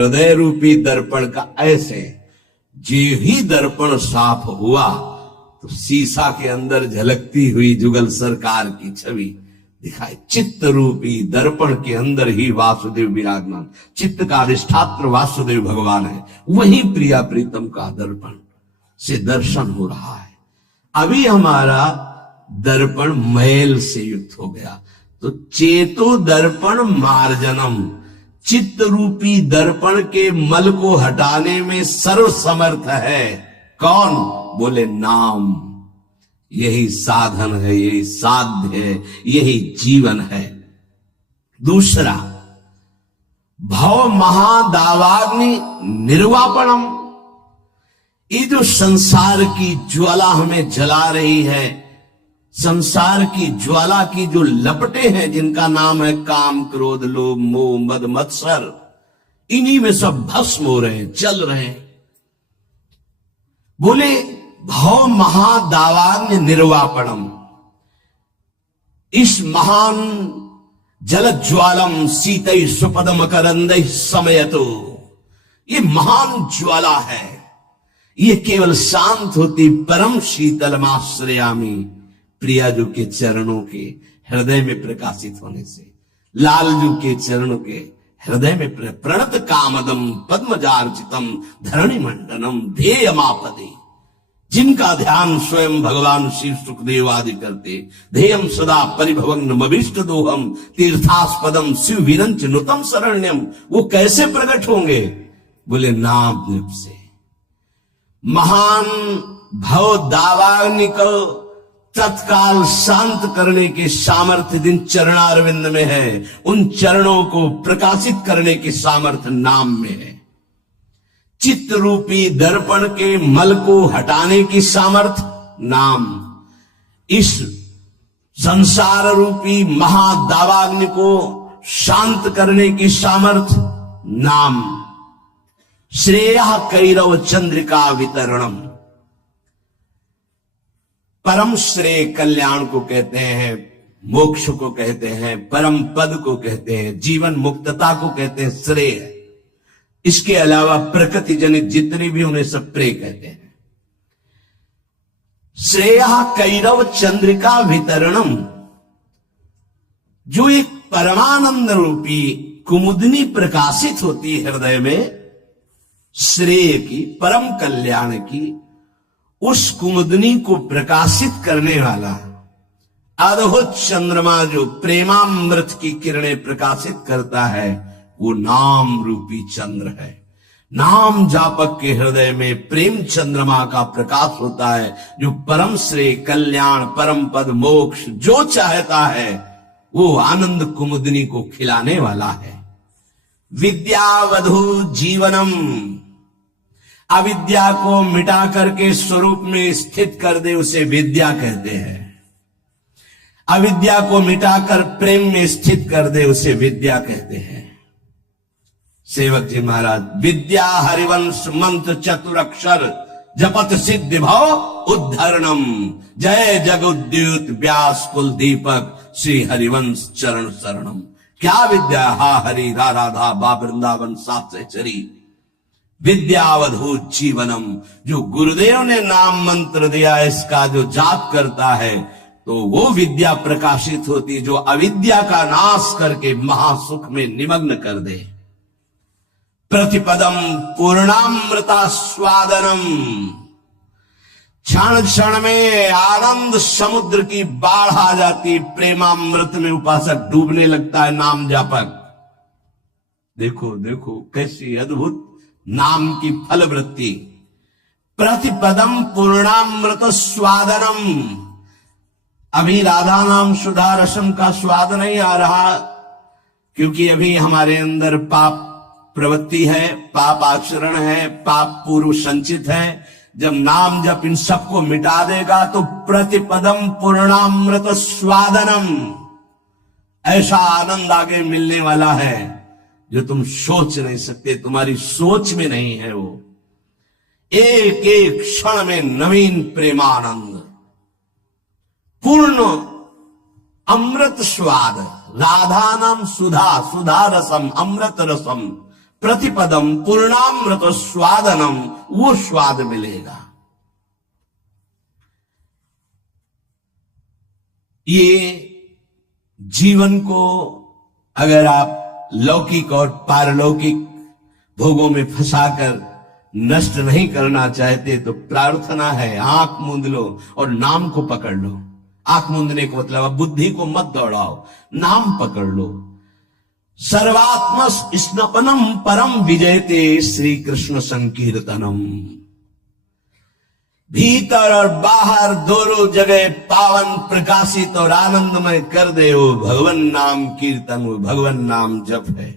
हृदय रूपी दर्पण का ऐसे जे ही दर्पण साफ हुआ तो शीशा के अंदर झलकती हुई जुगल सरकार की छवि दिखाई। चित्त रूपी दर्पण के अंदर ही वासुदेव विराजमान, चित्त का अधिष्ठात्र वासुदेव भगवान है, वही प्रिया प्रीतम का दर्पण से दर्शन हो रहा है। अभी हमारा दर्पण मैल से युक्त हो गया, तो चेतो दर्पण मार्जनम, चित्त रूपी दर्पण के मल को हटाने में सर्व समर्थ है कौन? बोले नाम। यही साधन है, यही साध्य है, यही जीवन है। दूसरा, भव महादावाग्नि निर्वापणम, ये जो संसार की ज्वाला हमें जला रही है, संसार की ज्वाला की जो लपटे हैं जिनका नाम है काम क्रोध लोभ मोह मद मत्सर, इन्हीं में सब भस्म हो रहे हैं, जल रहे हैं। बोले भव महादावाग्नि निर्वापणम, इस महान जल ज्वालम सीतै सुपदम करंदै समयतो, ये महान ज्वाला है, ये केवल शांत होती परम शीतलमाश्रयामी, प्रियाजू के चरणों के हृदय में प्रकाशित होने से, लालजू के चरणों के हृदय में प्रणत कामदम पद्मजार्चितम धरणि मंडनम ध्येयमापदे, जिनका ध्यान स्वयं भगवान शिव सुखदेव आदि करते, ध्येयम सदा परिभवग्नमभीष्ट दोहम तीर्थास्पदम शिव विरंच नुतम शरण्यम, वो कैसे प्रकट होंगे? बोले नाम जप से। महान भव दावाग्नि को तत्काल शांत करने के सामर्थ्य जिन चरणारविंद में है, उन चरणों को प्रकाशित करने की सामर्थ्य नाम में है। चित्त रूपी दर्पण के मल को हटाने की सामर्थ्य नाम, इस संसार रूपी महादावाग्नि को शांत करने की सामर्थ्य नाम। श्रेय कैरव चंद्रिका वितरणम, परम श्रेय कल्याण को कहते हैं, मोक्ष को कहते हैं, परम पद को कहते हैं, जीवन मुक्तता को कहते हैं श्रेय। इसके अलावा प्रकृति जनित जितने भी उन्हें सब प्रेय कहते हैं। श्रेय कैरव चंद्रिका वितरणम, जो एक परमानंद रूपी कुमुदनी प्रकाशित होती है हृदय में, श्रेय की, परम कल्याण की, उस कुमुदनी को प्रकाशित करने वाला अद्भुत चंद्रमा जो प्रेमामृत की किरणें प्रकाशित करता है, वो नाम रूपी चंद्र है। नाम जापक के हृदय में प्रेम चंद्रमा का प्रकाश होता है, जो परम श्रेय कल्याण परम पद मोक्ष जो चाहता है वो आनंद कुमुदनी को खिलाने वाला है। विद्यावधु जीवनम, अविद्या को मिटा करके स्वरूप में स्थित कर दे उसे विद्या कहते हैं। अविद्या को मिटाकर प्रेम में स्थित कर दे उसे विद्या कहते हैं। सेवक जी महाराज, विद्या हरिवंश मंत्र चतुरक्षर जपत सिद्धि भव उद्धरणम, जय जगुद्युत व्यास कुल दीपक श्री हरिवंश चरण शरणम। क्या विद्या? हा हरि रा राधा बा वृंदावन सात चरी, विद्यावधूत जीवनम, जो गुरुदेव ने नाम मंत्र दिया इसका जो जाप करता है तो वो विद्या प्रकाशित होती, जो अविद्या का नाश करके महासुख में निमग्न कर दे। प्रतिपदम पूर्णामृता स्वादनम, क्षण क्षण में आनंद समुद्र की बाढ़ आ जाती, प्रेमामृत में उपासक डूबने लगता है नाम जापक। देखो देखो कैसी अद्भुत नाम की फलवृत्ति। प्रतिपदम पूर्णामृत स्वादनम, अभी राधा नाम सुधा रसम का स्वाद नहीं आ रहा, क्योंकि अभी हमारे अंदर पाप प्रवृत्ति है, पाप आचरण है, पाप पूर्व संचित है। जब नाम जब इन सबको मिटा देगा तो प्रतिपदम पूर्णामृत स्वादनम, ऐसा आनंद आगे मिलने वाला है जो तुम सोच नहीं सकते, तुम्हारी सोच में नहीं है। वो एक एक क्षण में नवीन प्रेमानंद, पूर्ण अमृत स्वाद, राधा नाम सुधा, सुधा रसम, अमृत रसम, प्रतिपदम पूर्णामृत स्वादनम, वो स्वाद मिलेगा। ये जीवन को अगर आप लौकिक और पारलौकिक भोगों में फंसाकर नष्ट नहीं करना चाहते तो प्रार्थना है, आंख मूंद लो और नाम को पकड़ लो। आंख मूंदने का मतलब अब बुद्धि को मत दौड़ाओ, नाम पकड़ लो। सर्वात्म स्नपनम परम विजयते श्री कृष्ण संकीर्तनम। भीतर और बाहर दोनों जगह पावन प्रकाशित और आनंदमय कर दे वो भगवान नाम कीर्तन, वो भगवान नाम जप है।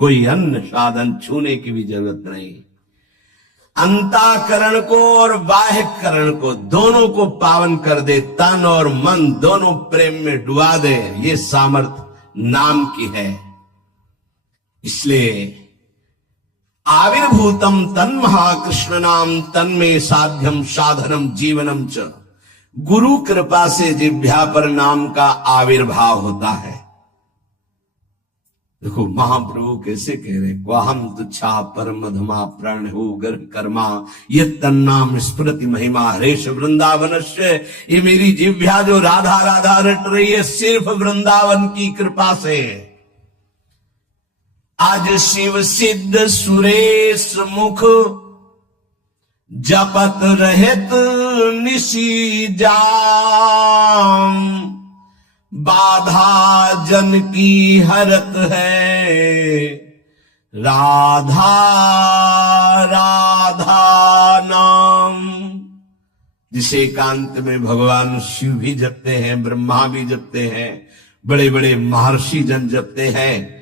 कोई अन्य साधन छूने की भी जरूरत नहीं। अंतःकरण को और बाह्यकरण को दोनों को पावन कर दे, तन और मन दोनों प्रेम में डुबा दे, ये सामर्थ्य नाम की है। इसलिए आविर्भूतम तन महाकृष्ण नाम तन्मे साध्यम साधनम जीवनम च। गुरु कृपा से जिह्वा पर नाम का आविर्भाव होता है। देखो महाप्रभु कैसे कह रहे, क्वाहम तुच्छा परम धमा प्राण हो गर्भ कर्मा ये तन्नाम स्मृति महिमा हरेश वृंदावनस्य। ये मेरी जिह्वा जो राधा राधा रट रही है सिर्फ वृंदावन की कृपा से। आज शिव सिद्ध सुरेश मुख जपत रहत निशी जाम। बाधा जन की हरत है राधा राधा नाम। जिसे एकांत में भगवान शिव भी जपते हैं, ब्रह्मा भी जपते हैं, बड़े बड़े महर्षि जन जपते हैं।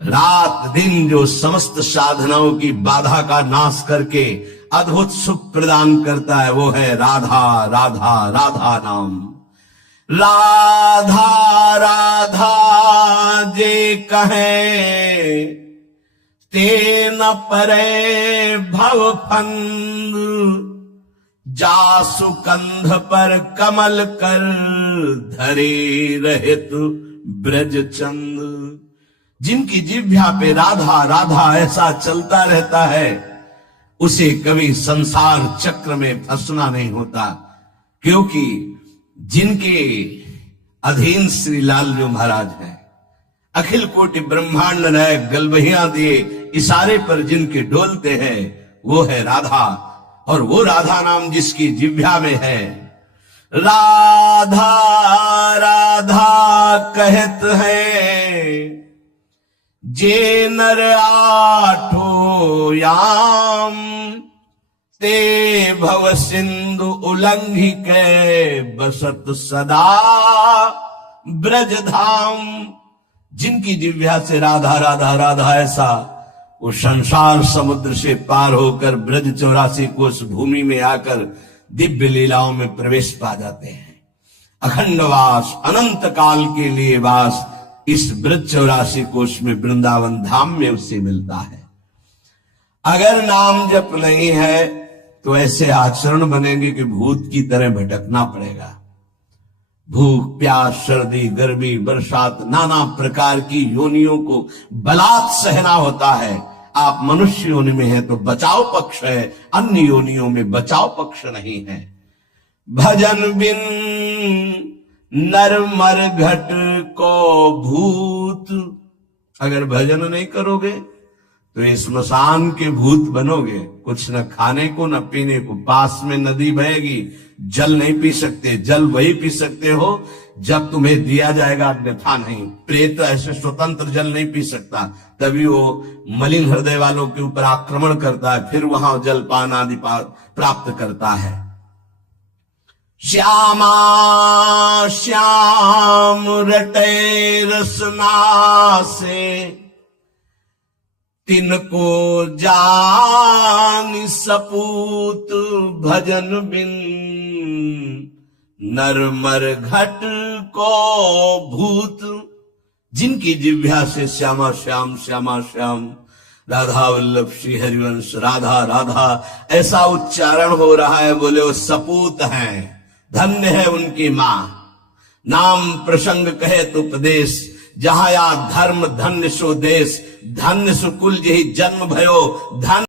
रात दिन जो समस्त साधनाओं की बाधा का नाश करके अद्भुत सुख प्रदान करता है वो है राधा राधा राधा नाम। राधा राधा जे कहे ते न परे भव फंद। जासु कंध पर कमल कर धरे रहित ब्रज चंद। जिनकी जिह्वा पे राधा राधा ऐसा चलता रहता है उसे कभी संसार चक्र में फंसना नहीं होता, क्योंकि जिनके अधीन श्री लालजू महाराज हैं, अखिल कोटि ब्रह्मांड नायक गलबहिया दिए इशारे पर जिनके डोलते हैं वो है राधा। और वो राधा नाम जिसकी जिह्वा में है। राधा राधा कहत है जे नर आठो याम। ते भव सिंधु उल्लंघि के बसत सदा ब्रज धाम। जिनकी जिह्वा से राधा राधा राधा ऐसा वो संसार समुद्र से पार होकर ब्रज 84 कोस भूमि में आकर दिव्य लीलाओं में प्रवेश पा जाते हैं। अखंड वास, अनंत काल के लिए वास इस ब्रज 84 कोष में वृंदावन धाम में उससे मिलता है। अगर नाम जप नहीं है तो ऐसे आचरण बनेंगे कि भूत की तरह भटकना पड़ेगा। भूख प्यास सर्दी गर्मी बरसात नाना प्रकार की योनियों को बलात् सहना होता है। आप मनुष्य योनि में हैं तो बचाव पक्ष है, अन्य योनियों में बचाव पक्ष नहीं है। भजन बिन नर मर घट को भूत। अगर भजन नहीं करोगे तो इस स्मशान के भूत बनोगे। कुछ न खाने को न पीने को, पास में नदी बहेगी, जल नहीं पी सकते। जल वही पी सकते हो जब तुम्हें दिया जाएगा, अन्यथा नहीं। प्रेत ऐसे स्वतंत्र जल नहीं पी सकता, तभी वो मलिन हृदय वालों के ऊपर आक्रमण करता है, फिर वहां जलपान आदि प्राप्त करता है। श्यामा श्याम रटे रसना से तिनको जान सपूत। भजन बिन नर मर घट को भूत। जिनकी जिह्वा से श्यामा श्याम श्यामा श्याम राधा वल्लभ श्री हरिवंश राधा राधा ऐसा उच्चारण हो रहा है, बोले वो सपूत हैं, धन्य है उनकी मां। नाम प्रसंग कहे तो उपदेश जहां या धर्म धन्य सो देश, धन्य सो कुल जही जन्म भयो, धन्य